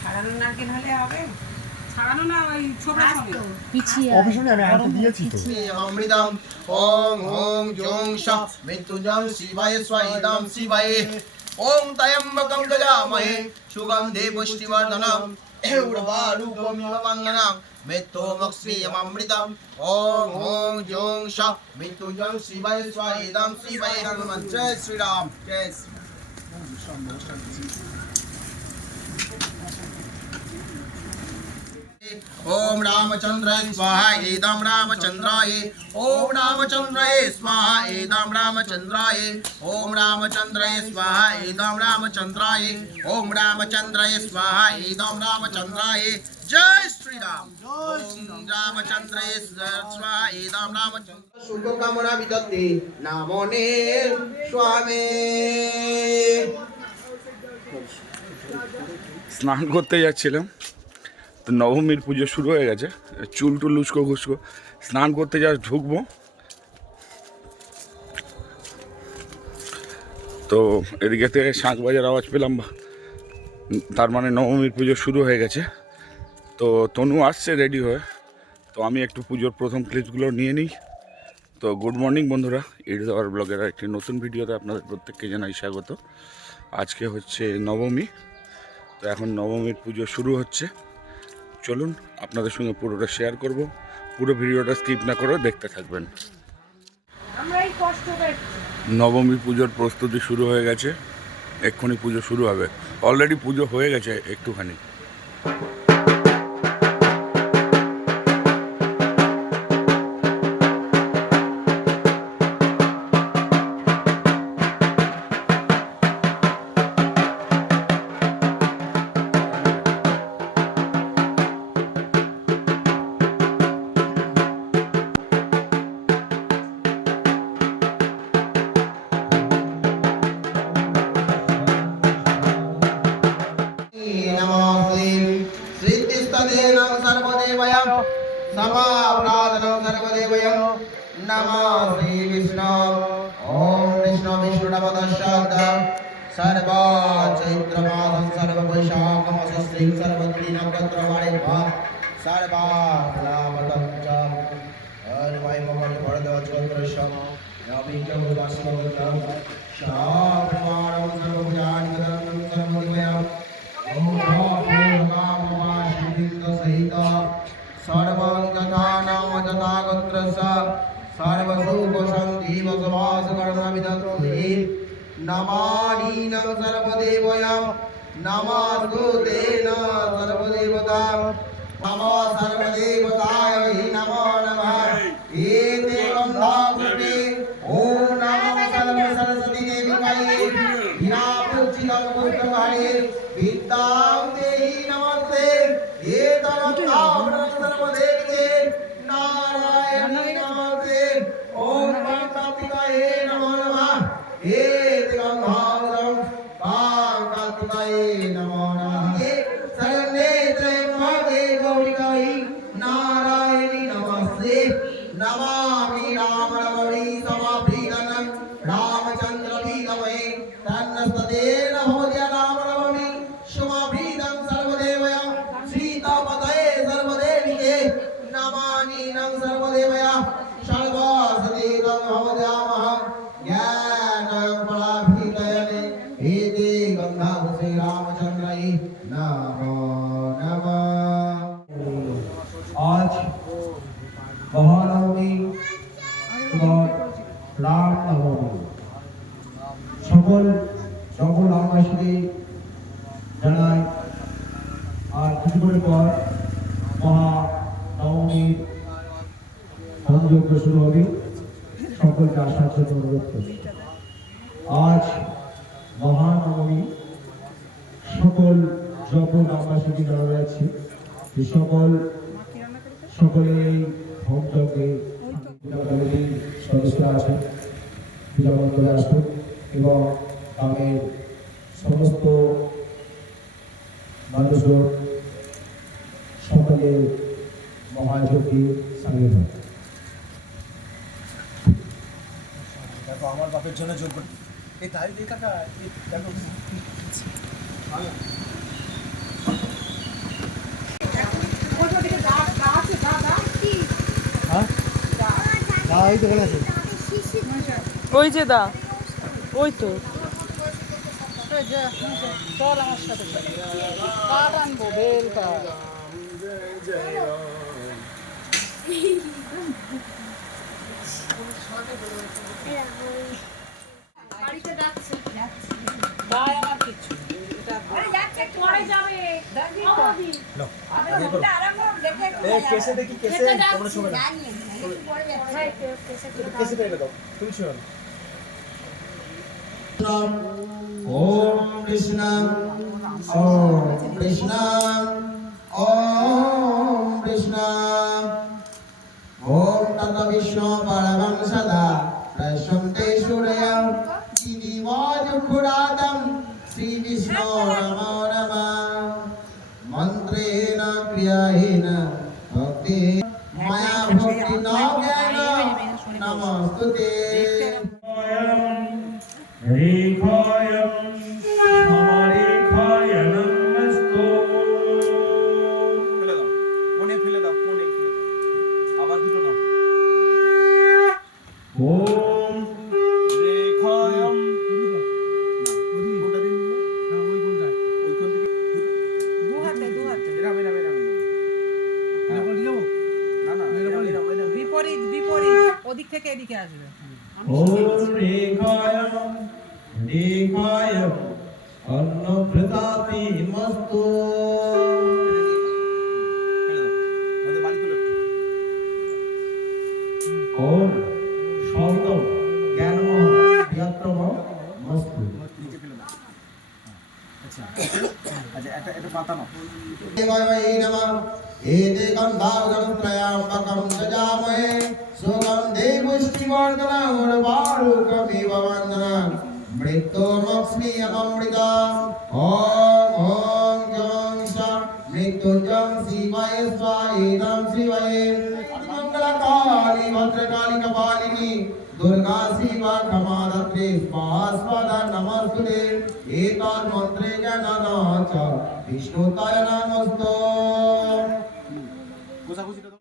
ছাড়ানো নারকেল হলে হবে, ছাড়ানো না ওই ছোবড়ার সঙ্গে পিছিয়ে অফিসে আমি দিয়েছি তো। অমৃতম ওং ওং জং শা মৃত্যুঞ্জয় শিবায় স্বাইদাম শিবায় ওং ত্র্যম্বকং যজামহে সুগন্ধে পুষ্টিবর্ধনম উর্বারুকমিব বন্দনাম মৃত্যুমুক্ষীয়মৃতম ওং ওং জং শা মৃত্যুঞ্জয় শিবায় স্বাইদাম শিবায় হনুমান জয় শ্রীরাম জয় শ্রী ओम रामचंद्राय स्वाहा एदम रामचंद्राय ओम रामचंद्राय स्वाहा एदम रामचंद्राय ओम रामचंद्राय स्वाहा एदम रामचंद्राय ओम रामचंद्राय स्वाहा एदम रामचंद्राय जय श्री राम ओम रामचंद्राय स्वाहा एदम रामचंद्र शुभ कामना विदत्ते नामोने स्वामी স্নান করতে যাচ্ছিলাম তো নবমীর পুজো শুরু হয়ে গেছে, চুল টুল লুচকো ঘুচকো, স্নান করতে যা ঢুকবো তো এদিকে থেকে শাঁখ বাজার আওয়াজ পেলাম, তার মানে নবমীর পুজো শুরু হয়ে গেছে। তো তনু আসছে রেডি হয়ে, তো আমি একটু পুজোর প্রথম ক্লিপসগুলো নিয়ে নিই। তো গুড মর্নিং বন্ধুরা, ইটস আওয়ার ব্লগের একটি নতুন ভিডিওতে আপনাদের প্রত্যেককে জানাই স্বাগত। আজকে হচ্ছে নবমী, তো এখন নবমীর পুজো শুরু হচ্ছে। চলুন আপনাদের সঙ্গে পুরোটা শেয়ার করব, পুরো ভিডিওটা স্কিপ না করে দেখতে থাকবেন। নবমী পুজোর প্রস্তুতি শুরু হয়ে গেছে, এক্ষুনি পুজো শুরু হবে, অলরেডি পুজো হয়ে গেছে একটুখানি। समाप्राधनं सर्वदेवयं नमः श्री विष्णु ओम विष्णु विष्णुनवदशब्दं सर्वा चैत्रमासं सर्ववैशाखमासस्त्रीं सर्वदिनक्षत्रवाणिभ्यः सर्वा फलावतं च हरिवाय भगवद्भरतवचक्रशं नवीकमुदास्मवतं शाप्रमाणं सर्वभुजान्वितं सर्वदिवयं ओम सर्वं तथा नाम तथा गोत्रस्य सर्वसुखशान्तिवसवासकर्मविदत्ते नमानीनं सर्वदेवयं नमस्ते सर्वदेवतां नमो सर्वदेवताय नमो नमः एते गन्धापुष्पे ॐ नमो सरस्वती देविकायै विनापूजितं पुष्पकारे विद्यां देहि नमस्ते सर्वदेवते नारायणी नमस्ते ओम कार्तिकाय नमो नमः हे गंगाधरं कार्तिकाय नमो नमः सर्वनेत्रे मगे गौरिकाय नारायणी नमस्ते नमामि राम रमणी समाप्रीतनं रामचंद्र विदमहे तन्नस्तदेन भवत्या राम रमणी समाप्रीतं सर्वदेवया सीतापतये सर्वदेविके नमानीनं सर्वदेवया सर्वसतीतं भवत्यामहं ज्ञानं फलाभिदयने एते गंगा श्री रामचंद्राय नमो नमः। आज মহানবমী এবং রামনবমী, সকল রামবাসীকে জানাই আর কিছুক্ষণ পর মহানবমীর হরযজ্ঞ শুরু হবে, সকলকে আসার জন্য অনুরোধ করছি। আজ মহানবমী, সকল যত গ্রামবাসীকে জানানো যাচ্ছে যে সকলে এই হোমযজ্ঞে সদস্য আছেন, পূজা মন্ডলে আসুন এবং গ্রামের সমস্ত মানুষজন সকলে মহাযজ্ঞে সামিল হয়। দেখো আমার বাপের জন্য যোগ্য ওই যে দা, ওই তো চল আমার সাথে কাঠ আনবো, বেল কাঠ। ভাই আমার কিচ্ছু ओम कृष्ण ओम कृष्ण ओम कृष्ण ओम तत् विष्णु परमं सदा प्रशंते सूर्य दिवाजुखुरादं श्री विष्णु नमो नमः मंत्रेण क्रियाहेन भक्ति मया भक्ति न ज्ञान नमस्तुते रेखायं समरेखाय नमस्तु ফেলে দাও, কোণে ফেলে দাও, কোণে ফেলে দাও, আবার দুটো নাও। ओम রেখায়ম বিপরীত বিপরীত, ওদিক থেকে এদিকে আসবে। ओम रेखायं रेखायं अन्नप्रदाति मस्तु ओम शब्दं ज्ञानमः यत्रम मस्तु देवाय नमः एते गन्धावगणत्रयाम्बकं सजामहे सुगन्धे पुष्टिवर्धनं उर्वारुकमिव वन्दनं मृत्युर्मोक्ष्मीयममृतम् ॐ ॐ जं सा मृत्युञ्जं शिवाय स्वाहेदं शिवाय मङ्गलकाली भद्रकाली कपालिनी दुर्गा शिवा क्षमादत्रे स्वास्पदा नमस्तुते एतन्मन्त्रे जनना च विष्णुताय नमस्तु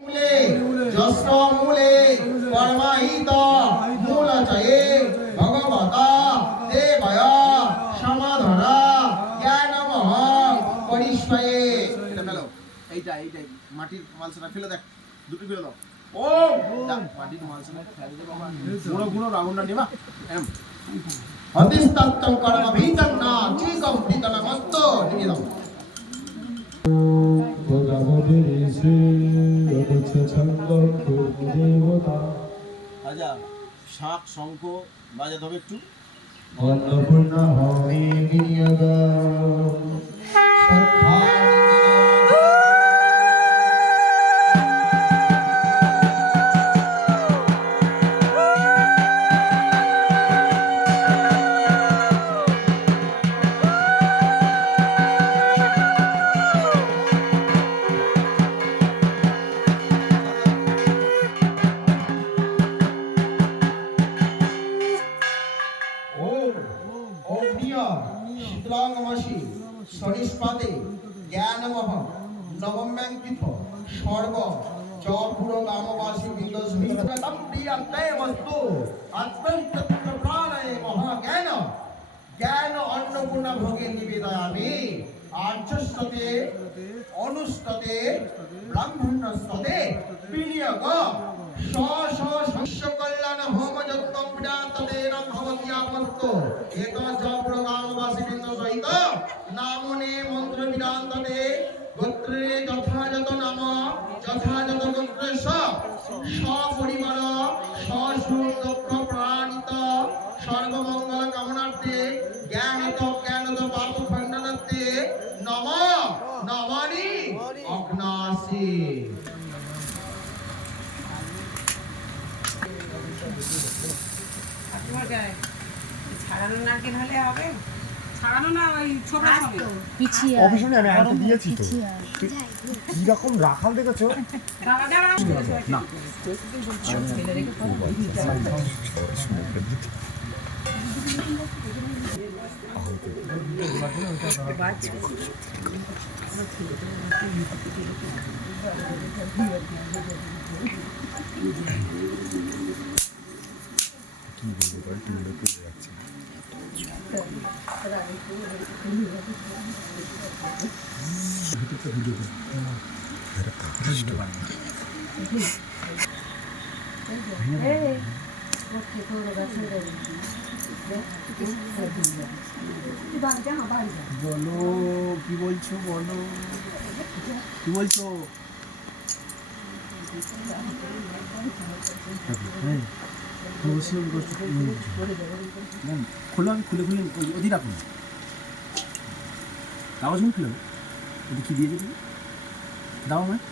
मूले जस्र मूले परमाहित मूलचये भगवता देवय समाधरा ज्ञानमः परिष्वये এটা ফেলো এইটাই মাটির মালসাটা ফেলে দেখ দুটো ফেলে দাও ওম মাটির মালসাটা ফেলে দে বাবা গুঁড়ো গুঁড়ো রাউন্ডটা নিবা এম हतिस्तत्तं कर्म भीतं न चीकं भीतनमस्तु निमिदम् আচ্ছা শাক শঙ্খ বাজাতে হবে একটু अन्नपूर्णा हवि विनियोग श्रद्धा शीतलांगमसी शनिस्पाते ज्ञानमह नवम्यांकित सर्व जपुरो ग्रामवासी बिंदस्मितं प्रियंते वस्तु अत्यंत प्राणये महाज्ञान ज्ञान अन्नपूर्णा भोगे निवेदयामि आर्चस्तते अनुस्तते ब्राह्मणस्तते विनियोग स शस्य कल्याण होम यज्ञं विदातते न भवति आपत्तो एत जपुरो ग्रामवासी बिंद सहित नामने मंत्र विदातते गोत्रे यथायत नाम यथायत गोत्रे सपरिवार ससुख दुःख प्राणित सर्वमंगल कामनार्थे ज्ञानत पाप खंडनार्थे नम नमानि अग्नासि ছাড়ানো নারকেল হলে হবে, ছাড়ানো না ওই ছোবড়া সঙ্গে অফিসে আমি আনতে দিয়েছি তো কি রকম রাখাল দেখেছো না বলো কি বলছো, বলো কি বলছো। খোলো, আমি খুলে খুলে ওদি রাখুন, কাগজ খুলে ওদি কি দিয়েছে তুমি দাও আমায়।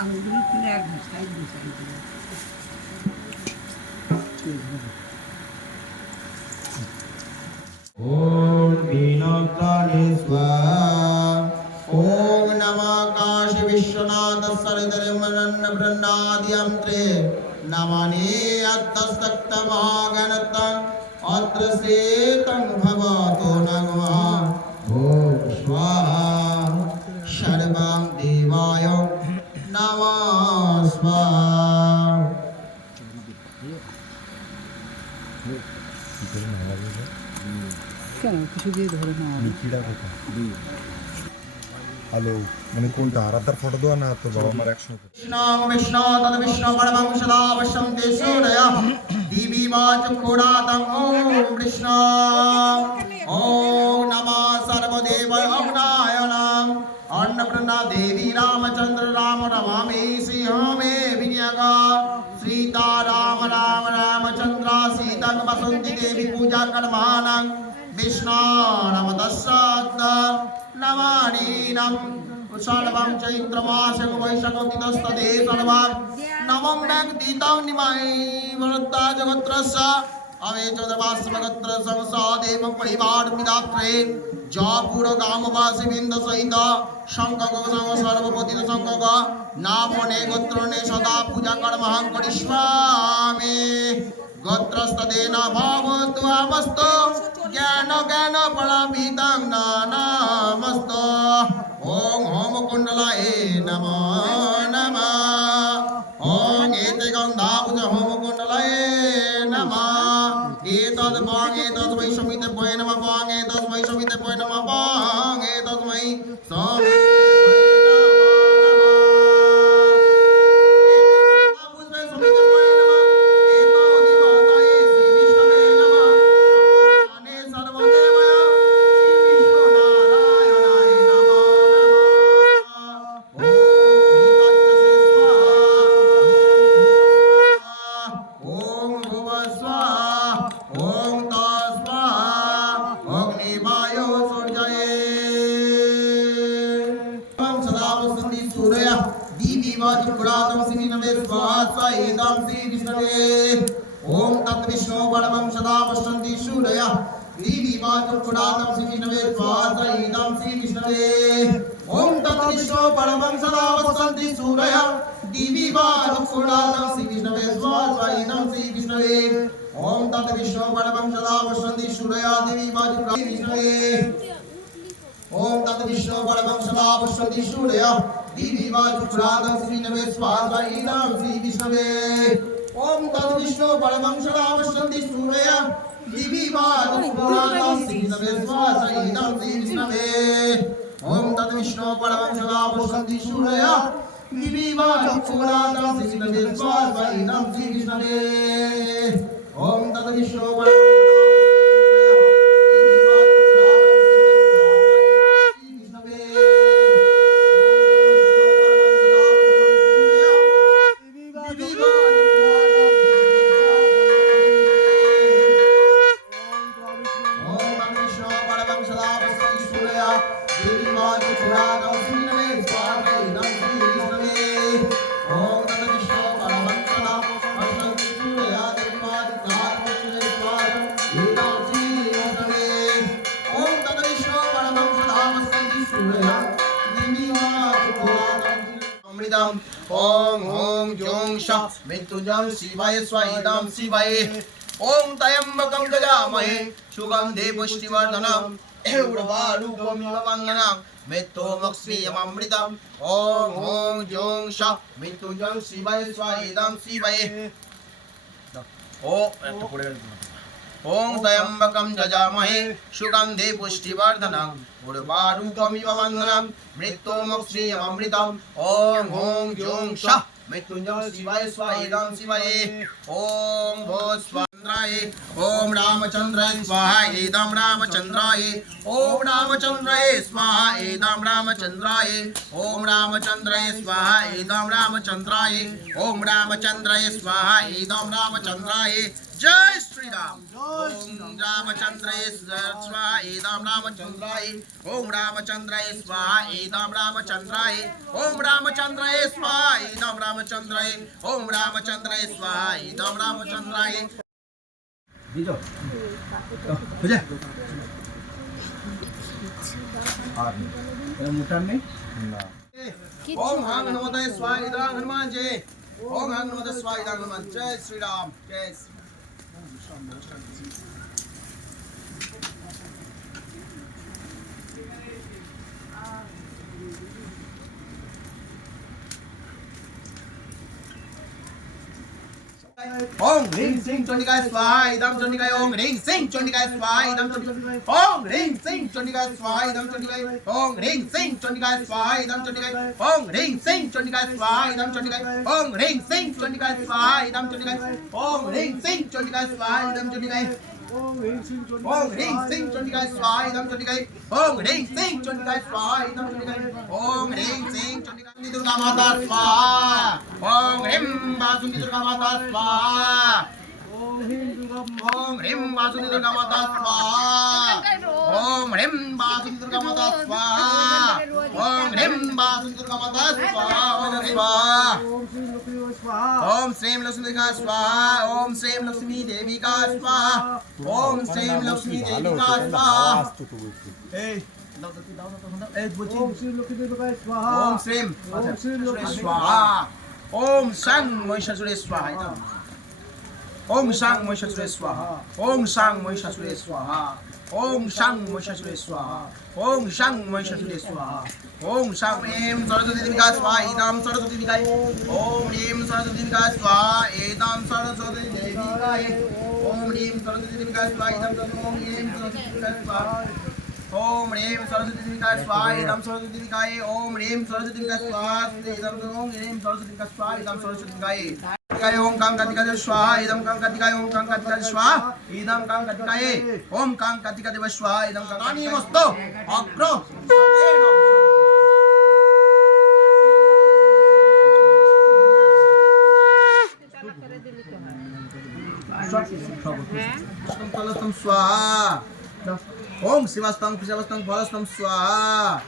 আঙুলগুলো খুলে একবার সাইড দিয়ে সাইড দিয়ে ॐ वीणाग्राणि स्वाहा ॐ नमः काशी विश्वनाथ सरितरिमनन्न बृन्दादियन्त्रे नमानि अत्तस्तक्तमहागणतं अत्र सेतं भवतो नमः ॐ स्वाहा सर्वं देवाय नमः स्वाहा। কেন কিছু দিয়ে ধরে না হ্যালো, মানে কোনটা আরাধার ফটো দেওয়া না তো বাবা মার একসঙ্গে? Vishnu Vishnu Tad Vishnu Paramam Sadavasham Desuraya Divi Vachukuradam Om Krishna Om Namah Sarvadeva Avnayanam Annapurna Devi Ramachandra Rama Ramami Sihame Vinyaga Sita Rama Rama Ramachandra Sita Vasanti Devi Puja Karmanam Vishnu Namadasata Namaninam सर्वं चैत्रमासे वैशाखोतितस्तदे सर्वं नवं व्यक्तितं निमाय वरदा जगत्रस्य away चतुर्मासमगत्र संसादेव परिवार मिदात्रे जापुर गामवासी बिंद सहित शंकग संग सर्वपतित शंकग नामने गोत्रने सदा पूजा कर्महं करिष्यामि गोत्रस्तदेन भवतु अमस्तु ज्ञान ज्ञान फलमिदं नानामस्तु ओम होम कुंडलाय नमो नमः ओम एते गंधाभुज होम कुंडलाय नमः एतद् भाग एतद् वै समिते पय नमः भाग एतद् वै समिते पय नमः भाग एतद् वै समिते ओम तत् विष्णु परमं सदा पश्यन्ति सूरया दिवि वाचुकुडातं श्री विष्णवे स्वाहा इदं श्री विष्णवे ओम तत् विष्णु परमं सदा पश्यन्ति सूरया दिवि वाचुकुडातं श्री विष्णवे स्वाहा इदं श्री विष्णवे ओम तत् विष्णु परमं सदा पश्यन्ति सूरया दिवि वाचुकुडातं विष्णवे ओम तत् विष्णु परमं सदा पश्यन्ति सूरया दिवि वाचुकुडातं श्री विष्णवे स्वाहा इदं श्री विष्णवे ओम तत् विष्णु परमं सदा पश्यन्ति सूरया दिवि वाचुकुडातं श्री विष्णवे स्वाहा इदं श्री विष्णवे ओम तत् विष्णु परमं सदा पश्यन्ति सूरया दिवि वाचुकुडातं श्री विष्णवे स्वाहा इदं श्री विष्णवे ओम तत् विष्णु Om मृत्युंजय शिवाय स्वाहा शिवाय ओम त्र्यंबकं यजामहे सुगंधे पुष्टिवर्धनम् उर्वारुकमिव वन्दनं मृत्युमक्षीयममृतम् ओम ओम जों श मृत्युंजय शिवाय स्वाहा शिवाय ओम त्र्यंबकं यजामहे सुगंधे पुष्टिवर्धनम् उर्वारुकमिव वन्दनं मृत्युमक्षीयममृतम् ओम ओम जों श मृत्युंजय शिवाय स्वाहा शिवाय ओम भूस्वन्द्राय ओम रामचंद्राय स्वाहा इदं रामचंद्राय ओम रामचंद्राय स्वाहा इदं रामचंद्राय ओम रामचंद्राय स्वाहा इदं रामचंद्राय ओम रामचंद्राय स्वाहा इदं रामचंद्राय जय श्री राम ओम रामचंद्राय स्वाहा इदं रामचंद्राय ओम रामचंद्राय स्वाहा इदं रामचंद्राय ओम रामचंद्राय स्वाहा इदं रामचंद्राय ओम रामचंद्राय स्वाहा इदं रामचंद्राय দিছো বুঝে আর এর মুটার নেই ओम हंग नमोदय स्वाहा इदं हनुमान जय ओम हंग नमोदय स्वाहा इदं हनुमान जय श्री राम जय श्री ओम ह्रीं सिंह चंडिकाय स्वाहा इदं चंडिकाय ओम ह्रीं सिंह चंडिकाय स्वाहा इदं चंडिकाय ओम ह्रीं सिंह चंडिकाय स्वाहा इदं चंडिकाय ओम ह्रीं सिंह चंडिकाय स्वाहा इदं चंडिकाय ओम ह्रीं सिंह चंडिकाय स्वाहा इदं चंडिकाय ओम ह्रीं सिंह चंडिकाय स्वाहा इदं चंडिकाय ओम ह्रीं सिंह चंडिकाय स्वाहा इदं चंडिकाय ओम ह्रीं सिंह चंडिकाय स्वाहा इदं चंडिकाय ओम ह्रीं सिंह चंडिकाय स्वाहा इदं चंडिकाय ओम ह्रीं सिंह चंडिकाय दुर्गा माता स्वाहा ओम ह्रीं वासुकी दुर्गा माता स्वाहा ओम ह्रीं वासुकी दुर्गा माता स्वाहा ओम ह्रीं वासुकी दुर्गा माता स्वाहा ओम ह्रीं वासुकी दुर्गा माता स्वाहा ओम स्वाहा ओम श्रीं लक्ष्मी का स्वाहा ओम श्रीं लक्ष्मी देवी का स्वाहा ओम श्रीं लक्ष्मी देवी का स्वाहा ओम श्रीं स्वाहा ओम शं महिषासुरे स्वाहा ओम शं महिषासुरे स्वाहा ओम शं महिषासुरे स्वाहा ओम शं महिषासुरे स्वाहा ओम शं महिषासुरे स्वाहा ओम शं ऐं सरस्वती देवी का स्वाहा इदं सरस्वती देवी ओम ऐं सरस्वती देवी का स्वाहा इदं सरस्वती देवी ओम ऐं सरस्वती देवी का स्वाहा इदं ओम ऐं सरस्वती देवी का स्वाहा ओम ह्रीं सरस्वती देवी का स्वाहा इदं सरस्वती देवी ओम ह्रीं सरस्वती देवी का स्वाहा इदं ओम ह्रीं सरस्वती देवी का स्वाहा इदं सरस्वती देवी ओम कां कार्तिकाय स्वाहा इदं कां कार्तिकाय ओम कां कार्तिकाय स्वाहा इदं कां कार्तिकाय ओम कां कार्तिकाय देव स्वाहा इदं कां रानीमस्तो अग्रो फलस्तम स्वाहा ओम शिवस्तम शिवस्तम फलस्तम स्वाहा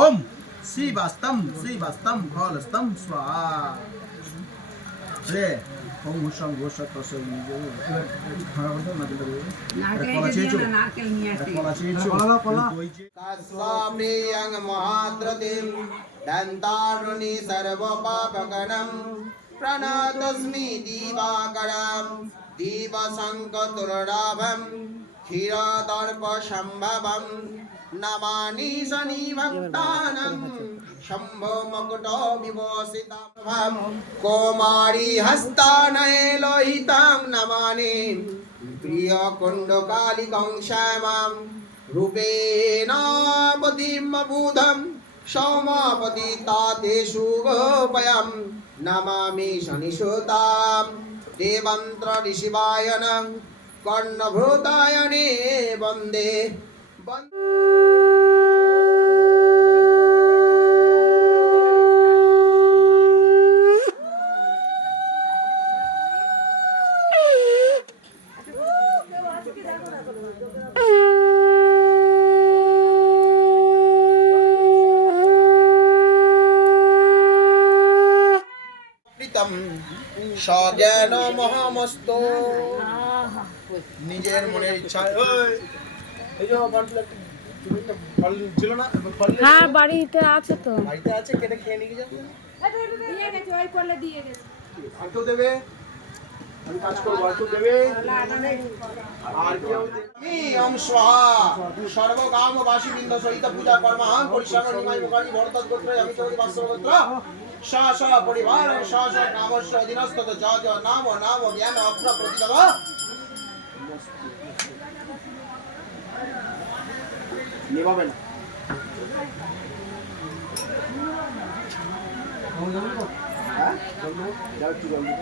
ओम शिवस्तम शिवस्तम फलस्तम स्वाहा रे ओम हुशं गोशत तसे নারকেল নিয়ে আসি कास्वाप्रियं महाद्रतिं दन्तारुणि सर्वपापकरं प्रणतस्मि दिवाकरं दीपशङ्कतुर्डाभं क्षीरदर्पसम्भवं नमामि शनिभक्तानं शम्भो मकुटो विभूषितं कौमारी हस्तानये लोहितं नमामि प्रियकुण्डकालिकं श्यामं रूपेण पतिमबुधं सौमापति तातेषु गोपयं नमामि शनिसुतां देवन्त्रऋषिवायनं कर्णभूतायने वन्दे সজ্ঞান মহামস্ত নিজের মনের ইচ্ছা এই যে ফল ছিল না ফল হ্যাঁ বাড়িতে আছে তো বাড়িতে আছে কেটে খেয়ে নিয়ে যাও দিয়ে গেছে, ওই করলে দিয়ে গেছে। আর কেউ দেবে? আমি কাজ করবো, আর কেউ দেবে? আর কেউ দেবে? ওম স্বাহা সর্বকামবাসী বৃন্দ সহিত পূজা কর্মাং পরিশ্রম নিমাই মুখানি ভরতত গোত্র আমি চৌধুরী বাস্য গোত্র সা সা পরিবার সা সা কামস্য অধীনস্থত জ জ নাম নাম জ্ঞান অগ্র প্রতিদব নিভাবেন। হ্যাঁ, যাও একটু জলদি।